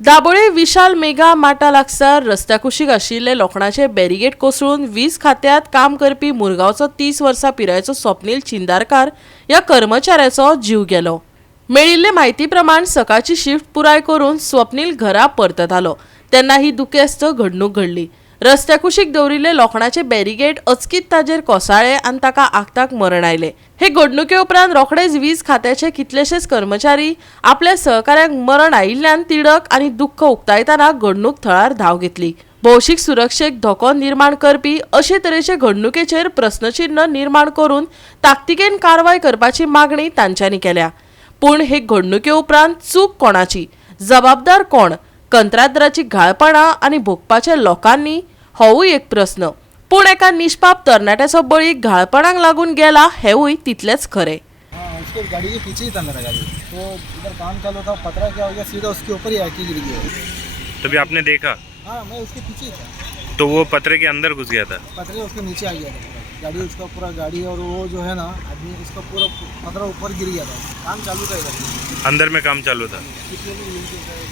दाबोळे विशाल mega माटा लागसार रस्त्या कुशीक आशिल्ले लोखणाचे बॅरिगेड कोसळून वीज खात्यात काम करपी मुरगांवचो 30 वर्सां पिरायेचो स्वप्नील चिंदारकार ह्या कर्मचाऱ्याचो जीव गेलो। मेळिल्ले म्हायती प्रमाण सकाळची शिफ्ट पुराय करून स्वप्नील घरा परतत आलो तेन्ना ही दुखेस्त घडणूक घडली। रस्त्या कुशीक दवरिल्ले लोखणाचे बॅरिगेड अचकीत ताजेर कोसळ्ळे आनी ताका आगताक मरण आयले। हे घडणुके उपरांत रोखडेच वीज खात्याचे कितलेशेच कर्मचारी आपल्या सहकाऱ्यांक मरण आयिल्ल्यान तिडक आनी दुख्ख उक्तायतना घडणूक थळार धांव घेतली। भौशीक सुरक्षेक धोको निर्माण करपी अशे तरेचे घडणुकेचेर प्रस्नचिन्ह निर्माण करून ताकतिकेन कारवाय करपाची मागणी तांच्यांनी केल्या। पूण हे घडणुके उपरांत चूक कोणाची, जबाबदार कोण, कंत्राटदाराची घाळपणां आनी भोगपाचे लोकांनी होवूय एक प्रस्न। पूण एका निष्पाप तरणाट्याचो बळी घाळपणाक लागून गेला हेवूय तितलेच खरें। उसके गाड़ी के पीछे ही था मेरा गाड़ी, तो इधर काम चालू था, पतरा क्या हो गया, सीधा उसके ऊपर ही आके गिर गया। तभी आपने देखा? हाँ, मैं उसके पीछे ही था। तो वो पतरे के अंदर घुस गया था? पतरे उसके नीचे आ गया था पूरा। गाड़ी उसका पूरा गाड़ी और वो जो है ना आदमी उसका पूरा पतरा ऊपर गिर गया था। काम चालू था इधर, अंदर में काम चालू था। कितने लोग मिल के उठाए?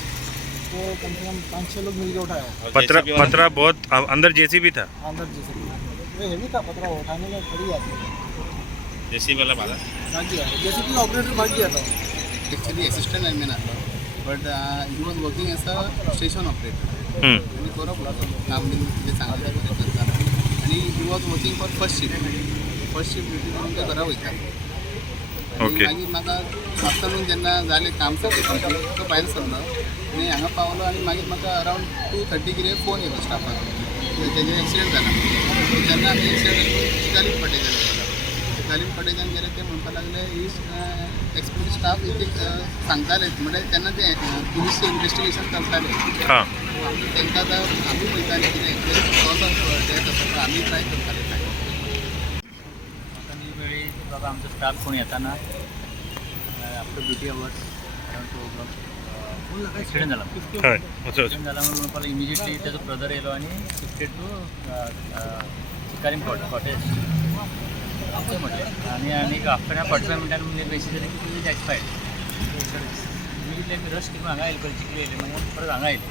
तो कम से कम 5-6 लोग मिल के उठाया। पतरा बहुत अंदर जेसीबी था? अंदर जैसे वो हेवी था, पतरा उठाने में खड़ी आती है। जेसीबी वाला भागा भाग गया, जेसीबी का ऑपरेटर भाग गया था। ॲक्च्युली असिस्टंट ॲडमिन आता but he was working as a station operator आणि बरोबर काम ते चांगल्या पद्धतीने करतात आणि he was working for first shift duty करून ते घरा वयता। ओके। मागीर म्हाका आफ्टरनून जेन्ना जालें काम सगळें तो भायर सरलो आनी हांगा पावलो आनी मागीर म्हाका अरावंड 2:30 कितें फोन येयलो स्टाफाक तेजें एक्सिडेंट जाला। जेन्ना आमी एक्सिडेंट चिकालीम पटेच्यान गेले ते म्हणपाक लागले इज एक्सपर्ट स्टाफ इथे सांगताले म्हणजे त्यांना ते पुलीस इन्व्हेस्टिगेशन करताले। हां। तांकां आतां आमी पळयताले कितें कॉज ऑफ डेथ आसा आमी ट्राय करताले। आतां वेळी बाबा आमचो स्टाफ कोण येताना after duty hours around 2 o'clock accident जाला। एक्सिडेंट जाला म्हणून म्हणपाक इमिजिएटली त्याचो ब्रदर येयलो आनी शिफ्टेड टू चिकारीम कॉटेज असं म्हटलं आणि आफ्टर 45 मिनटांनी बेसिकली की तुझे एक्सपायर्ड इमिजिएटली आमी रश करून हांगा येयले चिकले येयले मागीर परत हांगा येयले।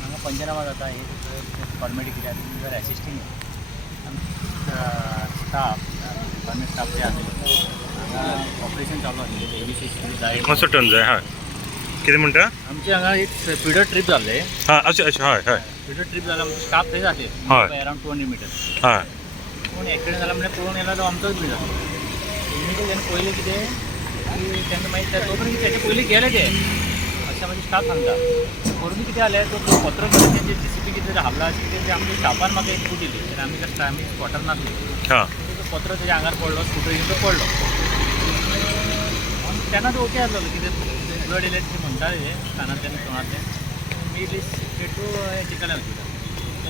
हांगा पंचनामा जाता हे फॉर्मेलिटी कितें जर एसिस्टींग स्टाफ डिपार्टमेंट स्टाफ जे आसले हांगा ऑपरेशन चालू आसलें कसो टर्न जाय? हय कितें म्हणटा? आमचे हांगा एक फिडर ट्रीप जाल्ले। हां अशें हय हय फिडर ट्रीप जाला आमचे स्टाफ थंय जाते अरावंड 200 मीटर। हय पूण एक्सिडेंट जाला म्हणजे पळोवन येयला तो आमचोच बी जालो। इमिजिएटली तेन्ना पयलें कितें की तेन्ना मागीर तो पर्यंत तेजे पयलीं गेले ते अशें म्हाजे स्टाफ सांगता। करून कितें जालें तो पत्र करून जे जेसीबी कितें हाबला कितें ते आमच्या स्टाफान म्हाका एक फूट दिली तेन्ना आमी स्पॉटार नासलो। हां तो पत्र तेज्या आंगार पडलो, स्कूटर घेवन तो पडलो आनी तेन्ना तो ओके आसलो कितें ब्लड येयलें ते म्हणटाले ते कानांतल्यान तोंडांतल्यान immediately straight to chicken hospital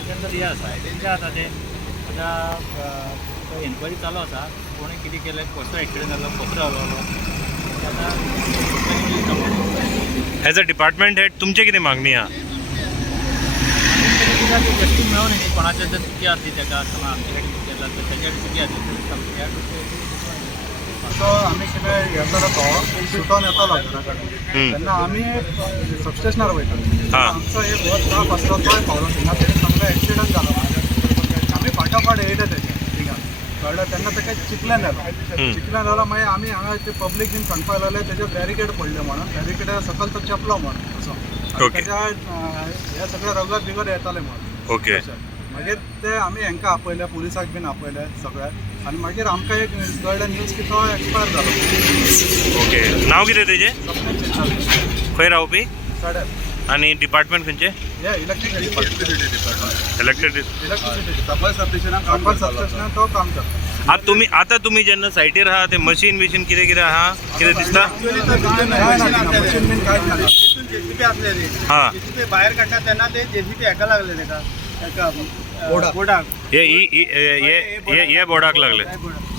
तेन्ना रिया आसा तेंचे आतां ते आता एन्क्वायरी चालू आसा कोणी कितें केलें कसो एक्सिडेंट जालो कसो जालो आतां एज अ डिपार्टमेंट हेड तुमचे कितें मागणी आहा? जस्टीस मेळोन न्ही कोणाचें जर चुकी आसली ताका समज आमचे कडेन केला तर तेच्या चुकी आसली तो आम्ही कितें येतालो तो सुटोन येतालो घरा कडेन तेन्ना आमी सबस्टेशनार वयताले। आमचो एक हो स्टाफ आसलो तोय पावलो थिंगा तेणी सांगलें एक्सिडंट जालो। आमी फाटाफाट येयले तेजे थिंगा कळ्ळें तेन्ना ताका चिकल्यान जालो मागीर आमी हांगा ते पब्लीक बीन सांगपाक लागले तेजे बॅरिकेड पडले म्हणून बॅरिकेडा सकयल तो चेपलो म्हणून असो तेज्या हे सगळे रगत बिगत येताले म्हणून। ओके। मागीर ते आमी हांकां आपयले पुलिसाक बीन आपयले सगळे आनी मागीर आमकां एक कळ्ळें न्यूज की तो एक्सपायर जालो। ओके। नांव कितें तेजें? स्वप्नील चिंदारकार। खंय रावपी? साड्यार। आनी डिपार्टमेंट खंयचे? हे इलेक्ट्रिसिटी डिपार्टमेंट। इलेक्ट्रिसिटी सप्लाय सबस्टेशनान तो काम करता। आतां तुमी जेन्ना सायटीर आहा ते मशीन बिशीन कितें आहा कितें दिसता? मशीन बीन कांयच ना। जेसीबी आसलेली हां जेसीबी भायर काडटा तेन्ना ते जेसीबी हेका लागले तेका बोर्डाक ये बोर्डाक लागले।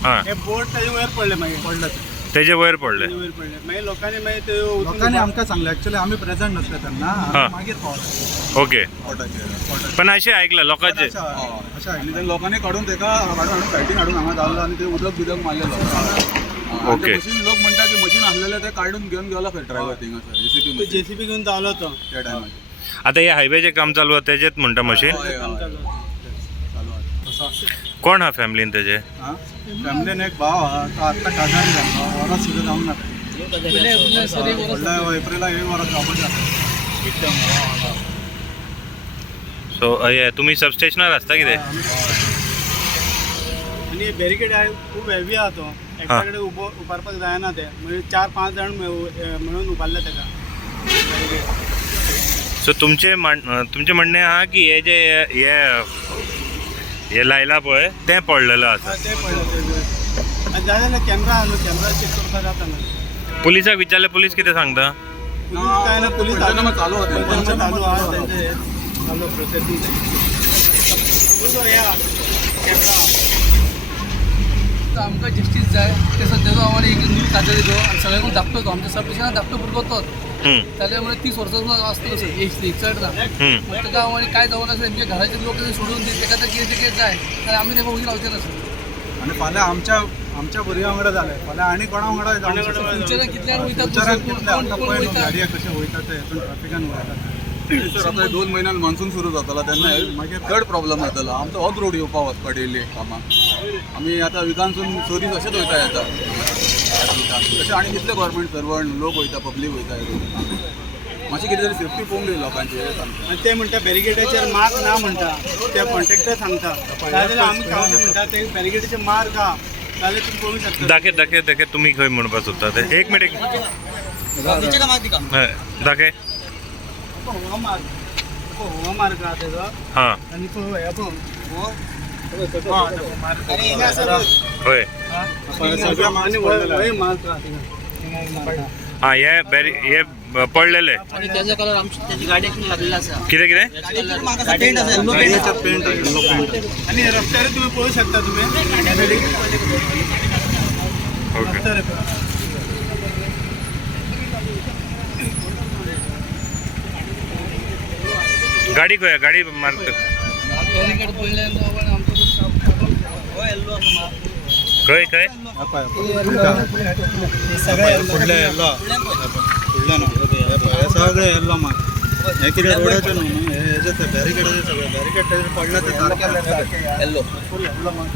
हां हे बोर्ड तेजे वयर पडले मागीर पडलं तेजे वयर पडले। मागीर लोकांनी मागीर ते लोकांनी आमकां सांगलें एक्चुअली आमी प्रेझेंट नासले तेन्ना आमी मागीर पावले। ओके। पण अशें आयकलां लोकांचे अशें आयकलें लोकांनी काडून ताका हाडून सायटीन हाडून हांगा घाललो आनी ते उदक बिदक मारलेलो। ओके। मशीन लोक म्हणटा की मशीन आसलेले ते काडून घेवन गेलो खंय ड्रायव्हर थिंगा जेसीबी जेसीबी घेवन धांवलो तो त्या टायमार। आता हे हायवेचे काम चालू आहे त्याच्यात म्हणता मशीन कोण हा फॅमिलीन त्याचे फॅमिलीन एक भाव हा तो आत्ता काजारी झाला वरात सुद्धा जाऊन नका एप्रिलला 1 वरात जाऊन सो तुम्ही सबस्टेशनर असता किती आणि बॅरिकेड आहे खूप हेवी आहे तो एकट्याकडे उभारपाक जायना ते म्हणजे 4-5 जण मिळून उभारले त्याला सो तुमचे म्हणणे हा की हे जे हे लायला पळय ते पडलेलं आसा ते पडलं जाल्यार कॅमेरा चेक करता जाता ना पुलिसाक विचारले पुलीस किती सांगता काय ना पुलीस चालू होते चालू आहे त्यांचे चालू प्रोसेसिंग आमकां जस्टीस जाय ते सद्याचो आम्हाला एक न्यूज काजर दिलो आनी सगळ्यांक धाकटो तो आमच्या सब स्टेशनाक धाकटो भुरगो तोच जाल्यार म्हणजे 30 वर्सांचो आसता कसो एज चड ना मग ताका आम्हाला काय जावन आसा तेमचे घराचे लोक सोडून दी ताका तर कितें जाय जाल्यार आमी तेका उगी रावचे नासले आणि फाल्यां आमच्या भुरग्यां वांगडा जालें फाल्यां आनी कोणा वांगडा फ्युचराक कितल्यान वयता गाडयो कशें वयता ते ट्रॅफिकान वयता सर आता 2 महिन्यान मान्सून सुरू जातला तेन्ना मागीर चड प्रॉब्लम जातलो आमचो होच रोड येवपा वचपा डेली कामाक आमी आतां विकानसून चोरी अशेंच वयता येता तशें आनी कितले गव्हर्मेंट सर्वंट लोक वयता पब्लीक वयता मातशें कितें तरी सेफ्टी पळोवंक जाय लोकांची आणि ते म्हणटा बॅरिकेडाचेर मार्क ना म्हणटा ते कॉन्ट्रॅक्टर सांगता जाल्यार आमी काय म्हणटा ते बॅरिकेडाचेर मार्क हा जाल्यार तुमी पळोवंक शकता दाखय तुम्ही खंय म्हणपाक सोदता ते एक मिनिट दाखय हो मार्क हा तेजो हां आणि तो हे होय सगळ्या मार्क हा हां हे पडलेले आणि त्याचा कलर त्याची गाडी लागलेला असा कितें गाडयेचा पेंट आहे येलो पेंट आणि रस्त्यार तुम्ही पळोवंक शकता तुम्ही ओके गाडी खंय गाडी मार्क बॅरिकेड पडल्यान खंय फुडले येल्लो फुडले ना हे सगळे येल्लो मार्क हे कितें रोडाचे न्हू हेजे ते बॅरिकेडाचे सगळे बॅरिकेड तेजेर पडले ते सारके येल्लो फुल येल्लो मार्क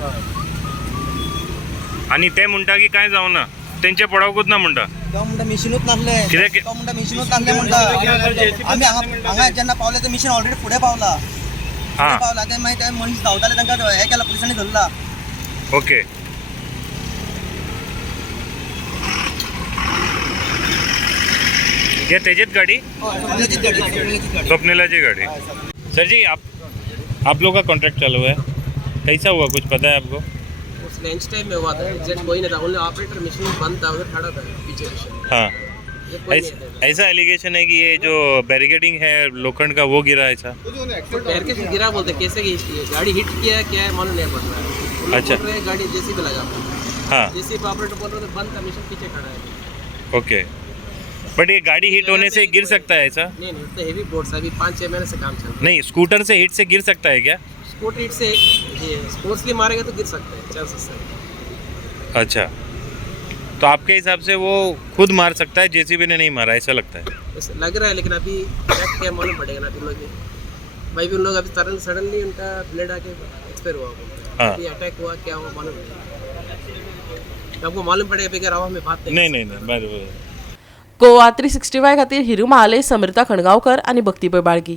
आणि ते म्हणटा की काय जावना तेंचे पडावकूच ना म्हणटा तो म्हणटा मिशीनूच नासले कित्याक? तो म्हणटा मिशीनूच नासले म्हणटा आमी हांगा जेन्ना पावले ते मिशीन ऑलरेडी फुडें पावला हां ते मागीर ते मनीस धांवताले तांकां हे केला पुलिसांनी धरला ओके ये तेजेत गाड़ी स्वप्निलाची गाड़ी सर जी आप लोग का कॉन्ट्रैक्ट चालू है कैसा हुआ कुछ पता है आपको उस लंच टाइम में हुआ था एग्जैक्ट कोई नहीं था ओनली ऑपरेटर मशीन बंद था उधर खड़ा था पीछे हाँ ऐसा एलिगेशन है कि ये जो बैरिकेडिंग है लोखंड का वो गिरा ऐसा पैर के गिरा बोलते कैसे की गाड़ी हिट किया क्या है मालूम नहीं पड़ रहा है अच्छा गाड़ी जेसीबी लगा हाँ जेसीबी ऑपरेटर बोल रहे थे बंद था मशीन पीछे खड़ा है ओके बट ये गाड़ी हिट होने से गिर सकता है ऐसा नहीं इतने हेवी बोर्ड्स अभी 5-6 महीने से काम चल रहा नहीं स्कूटर से हिट से गिर सकता है क्या है स्कूटर हिट से स्पोर्ट्सली मारेगा तो गिर सकते हैं चांसेस है अच्छा तो आपके हिसाब से वो खुद मार सकता है जेसीबी ने नहीं मारा ऐसा लगता है ऐसे लग रहा है लेकिन अभी चेक क्या मालूम पड़ेगा ना अभी लोग भाई भी उन लोग अभी सडनली उनका ब्लेड आके एक्सपायर हुआ हाँ। अभी अटैक हुआ क्या हुआ मालूम नहीं आपको मालूम पड़ेगा बगैर आवाज में बात नहीं बरोबर गोवा 365 खातीर हिरू महाले, समृता खणगांवकर आनी भक्तीपय बाळगी.